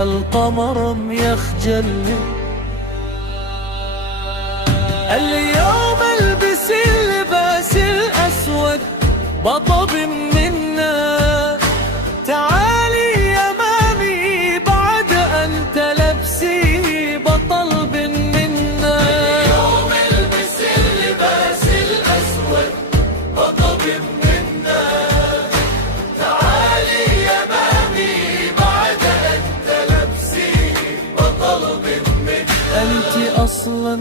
القمر يخجل اليوم البس اللباس الأسود بطب منا تعالي يا مامي بعد أن تلبسي بطلب منا اليوم البس اللباس الأسود بطب منا تعالي يا مامي بعد أن تلبسي بطلب منا أنت أصلا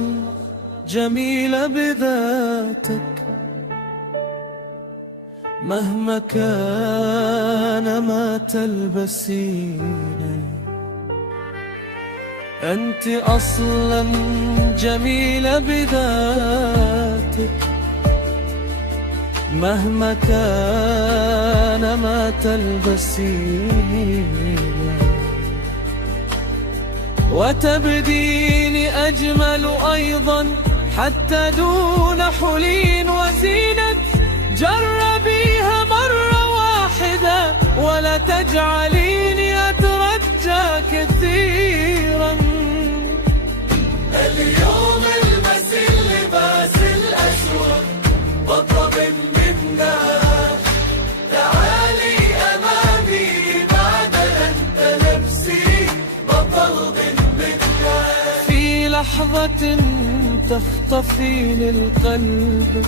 جميلة بذاتك مهما كان ما تلبسين أنت أصلا جميلة بذاتك مهما كان ما تلبسين وتبدين أجمل أيضا حتى دون حلي وزينة جربيها مرة واحدة ولا تجعليني أترجى كثيرا اليوم البس اللباس الأسود بطلب منا تعالي أمامي بعد أن تلبسي بطلب منا في لحظة تخطفين القلب